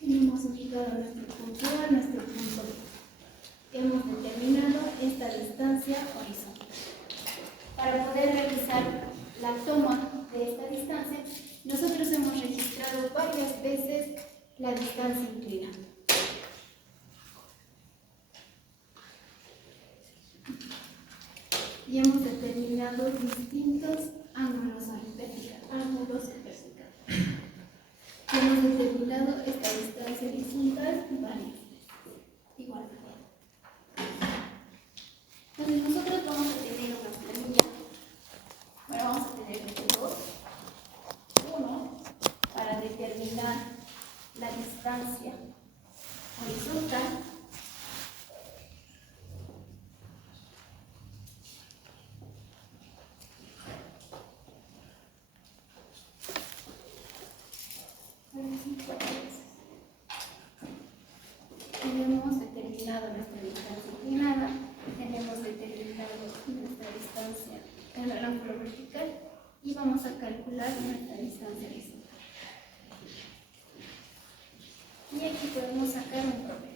Tenemos ubicado nuestro punto A, nuestro punto B. Hemos determinado esta distancia horizontal. Para poder realizar la toma de esta distancia, nosotros hemos registrado varias veces la distancia inclinada. Y hemos determinado distintos ángulos verticales. Hemos determinado esta distancia horizontal varias veces. Igual. Entonces nosotros vamos a tener una planilla. Bueno, vamos a tener dos. Uno para determinar la distancia horizontal. Tenemos determinado nuestra distancia inclinada, tenemos determinado nuestra distancia en el ángulo vertical y vamos a calcular nuestra distancia horizontal. Y aquí podemos sacar un promedio.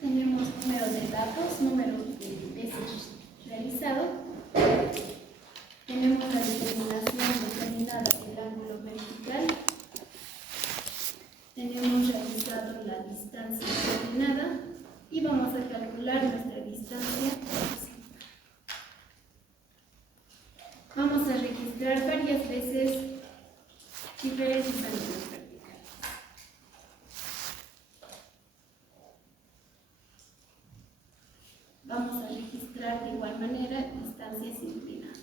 Tenemos número de datos, número de veces realizado. Tenemos la determinación determinada del ángulo vertical. Tenemos realizado la distancia determinada y vamos a calcular nuestra distancia horizontal. Vamos a registrar varias veces diferentes ángulos verticales. Vamos a registrar de igual manera distancias inclinadas.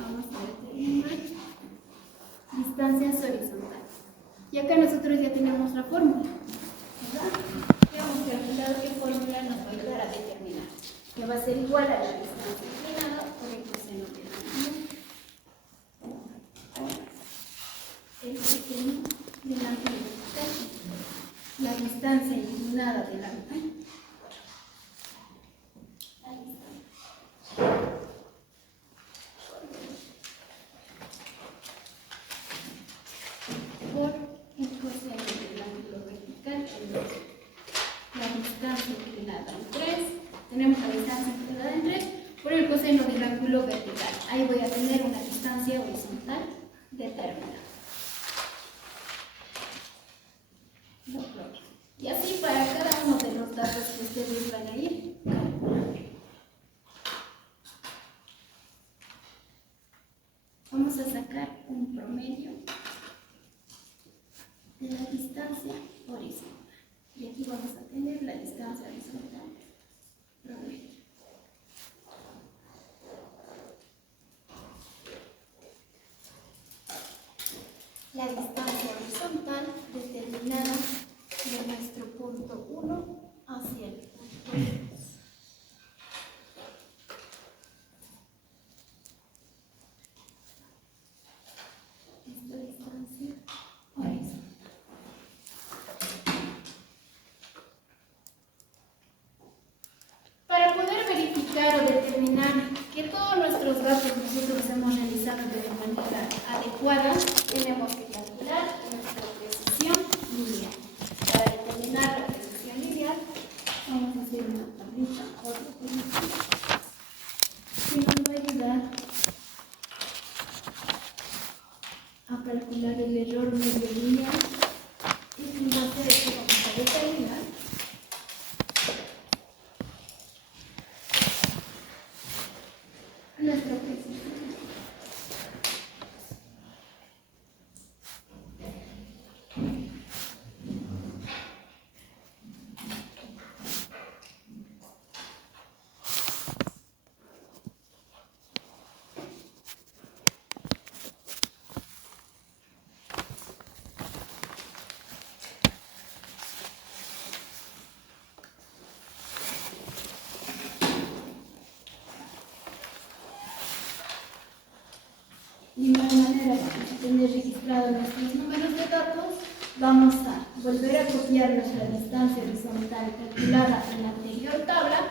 Vamos a determinar distancias horizontales. Y acá nosotros ya tenemos la fórmula, ¿verdad? Ya hemos calculado qué fórmula nos va a ayudar a determinar. Que va a ser igual a la distancia inclinada por el coseno del ángulo. El coseno del ángulo vertical. La distancia inclinada del ángulo. Por el coseno del ángulo vertical, la distancia inclinada en 3, tenemos la distancia inclinada en 3 por el coseno del ángulo vertical. Ahí voy a tener una distancia horizontal determinada. Y así para cada uno de los datos que ustedes van a ir calculando. Vamos a sacar un promedio de la distancia horizontal. Y aquí vamos a tener la distancia horizontal promedio. La distancia horizontal determinada de nuestro hacia el punto 2. Esta distancia horizontal. Para poder verificar o determinar que todos nuestros datos nosotros hemos realizado de manera adecuada, tenemos que calcular nuestra precisión lineal. Para determinar la precisión lineal, vamos a hacer una tablita que nos va a ayudar a calcular el error medio lineal y sin base de que vamos a determinar nuestra precisión. De igual manera, para tener registrados nuestros números de datos, vamos a volver a copiar nuestra distancia horizontal calculada en la anterior tabla.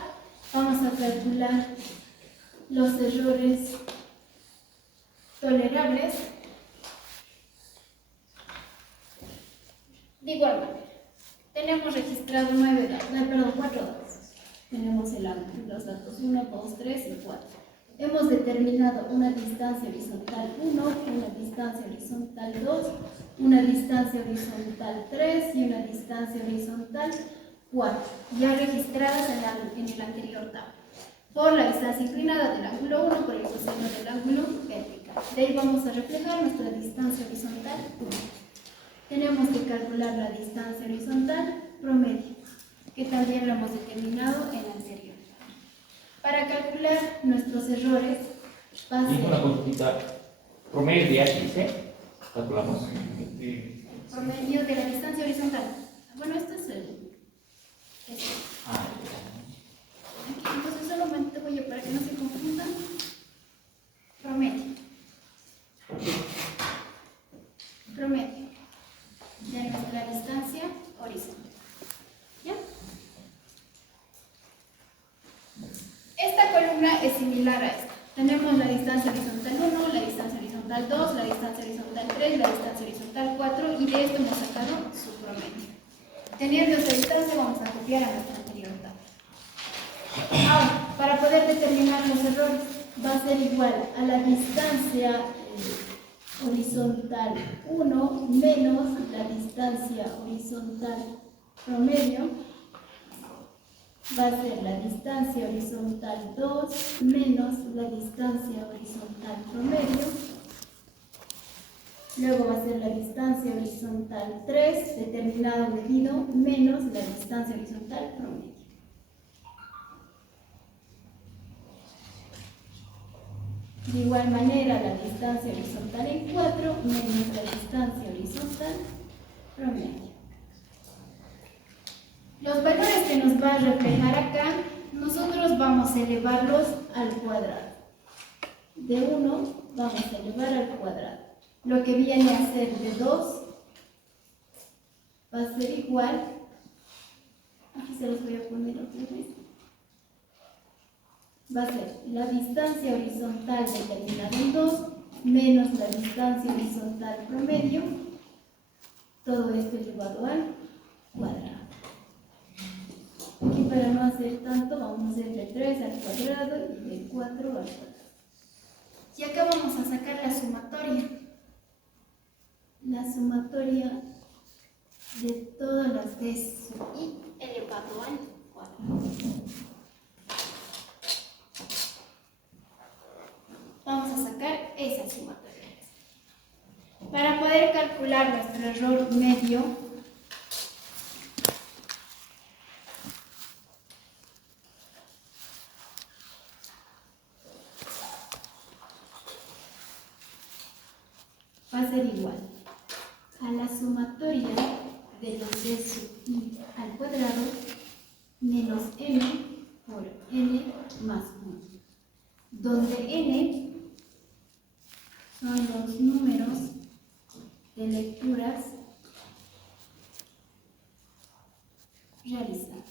Vamos a calcular los errores tolerables. De igual manera, tenemos registrado 4 datos. Tenemos los datos 1, 2, 3 y 4. Hemos determinado una distancia horizontal 1, una distancia horizontal 2, una distancia horizontal 3 y una distancia horizontal 4, ya registradas en el anterior tabla. Por la distancia inclinada del ángulo 1 por el coseno del ángulo vertical. De ahí vamos a reflejar nuestra distancia horizontal 1. Tenemos que calcular la distancia horizontal promedio, que también lo hemos determinado en la anterior. Para calcular nuestros errores, va a Dijo una ser consultita. Promedio de H, ¿sí? Calculamos. promedio de la distancia horizontal. Bueno, este es el. Ah, Aquí, entonces solamente voy a para que no se confundan. Promedio. Promedio de nuestra distancia horizontal. ¿Ya? Esta columna es similar a esta. Tenemos la distancia horizontal 1, la distancia horizontal 2, la distancia horizontal 3, la distancia horizontal 4 y de esto hemos sacado su promedio. Teniendo esta distancia vamos a copiar a nuestra anterior tabla. Ahora, para poder determinar los errores va a ser igual a la distancia horizontal 1 menos la distancia horizontal promedio. Va a ser la distancia horizontal 2 menos la distancia horizontal promedio. Luego va a ser la distancia horizontal 3, determinado medido, menos la distancia horizontal promedio. De igual manera, la distancia horizontal en 4 menos la distancia horizontal promedio. Los valores que nos va a reflejar acá, nosotros vamos a elevarlos al cuadrado. De 1 vamos a elevar al cuadrado. Lo que viene a ser de 2 va a ser igual, aquí se los voy a poner otra vez, va a ser la distancia horizontal determinada en 2 menos la distancia horizontal promedio, todo esto elevado al cuadrado. Aquí para no hacer tanto vamos a hacer de 3 al cuadrado y de 4 al cuadrado. Y acá vamos a sacar la sumatoria. La sumatoria de todas las de sub i elevado al cuadrado. Vamos a sacar esa sumatoria. Para poder calcular nuestro error medio, va a ser igual a la sumatoria de los de sub i al cuadrado menos n por n más 1, donde n son los números de lecturas realizadas.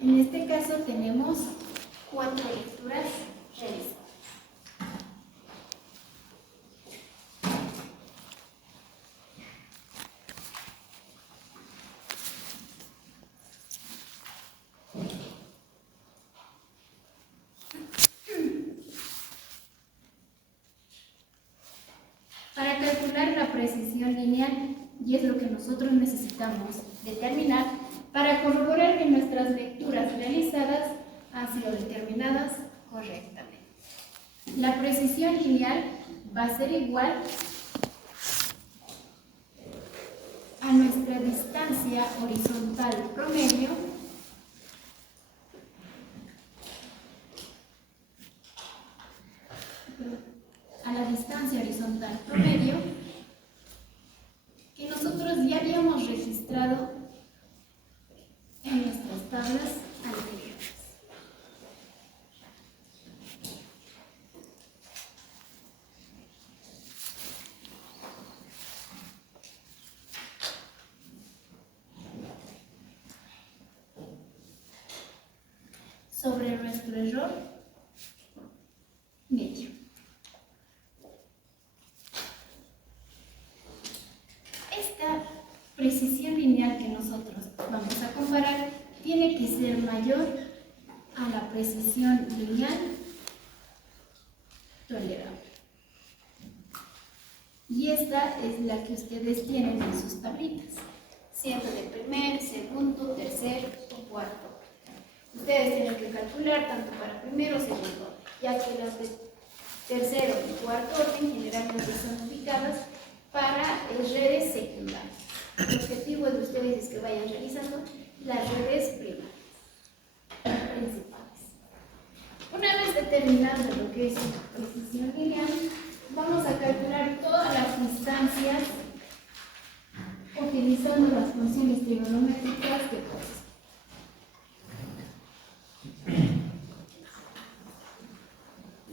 En este caso tenemos 4 lecturas realizadas. Para calcular la precisión lineal, y es lo que nosotros necesitamos determinar para corroborar que nuestras lecturas realizadas han sido determinadas correctamente. La precisión lineal va a ser igual a nuestra distancia horizontal promedio que nosotros ya habíamos registrado en nuestras tablas anteriores. Sobre nuestro error medio. Esta precisión lineal que nosotros vamos a comparar tiene que ser mayor a la precisión lineal tolerable. Y esta es la que ustedes tienen en sus tablitas, siendo de primer, segundo, tercer o cuarto. Ustedes tienen que calcular tanto para primero o segundo, ya que las de tercero y cuarto orden generalmente son ubicadas para redes secundarias. El objetivo de ustedes es que vayan realizando las redes primarias, principales. Una vez determinando lo que es precisión lineal, vamos a calcular todas las distancias utilizando las funciones trigonométricas que poseen.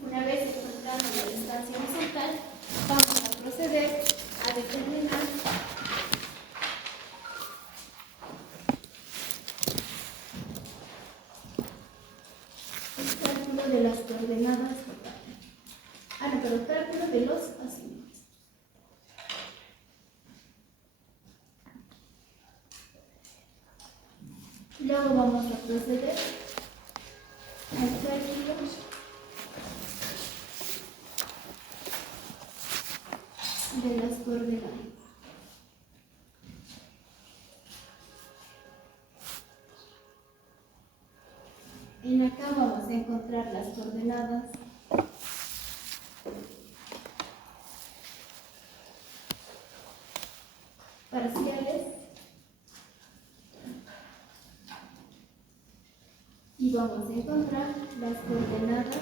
Una vez encontrando la distancia horizontal, vamos a proceder a determinar el cálculo de las coordenadas totales. Pero el cálculo de los azimutes. Luego vamos a proceder al cálculo de las coordenadas. En acá vamos a encontrar las coordenadas parciales y vamos a encontrar las coordenadas